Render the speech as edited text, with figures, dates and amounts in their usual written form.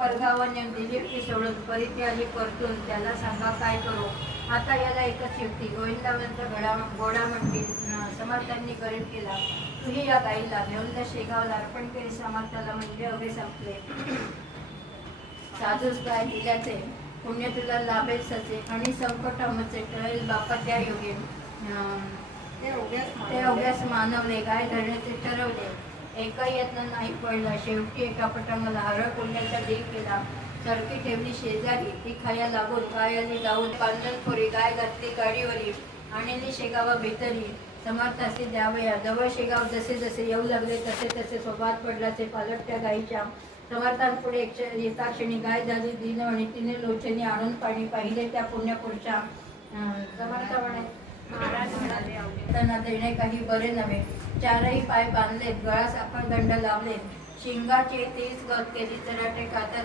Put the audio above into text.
वर्गावाने दिलीपची सोडून परित्यागी परतून त्याला सांगा काय करू. आता याला एकच युक्ती. गोविंदावंत गोडा म्हणतील समर्थांनी गरीब केला. तूही या गाईला घेऊन त्या शेगावला अर्पण केली समर्थाला म्हणजे अवघे संपले. साधूस गाय दिल्याचे पुण्य तुला लाभेल सचे आणि संकट मचे टळेल बापा त्या योगे. ते अवघ्यास मानवले गाय धरण्याचे ठरवले. एका यत्न नाही पडला. शेवटी एका पटांगला हरळ पुण्याचा देख केला. सरकी ठेवली शेजारी ती खाया लागून गायाली जाऊन पांढरखोरी गाय घातली गाडीवरी आणली शेगावा भीतरी. समर्थासी द्यावया जवळ शेगाव जसे जसे येऊ लागले तसे तसे स्वभावात पडलाचे पालट त्या गायीच्या. समर्थांपुढे येता क्षणी गाय झाली दिन आणि तिने लोचनी आणून पाणी पाहिले त्या पुण्यपुरुषा. समर्थ म्हणे महाराज म्हणाले त्यांना देणे काही बरे नव्हे. चारही पाय बांधलेत गळा साखर दंड लावलेत. शिंगाची तीच गत केली चराटे कातात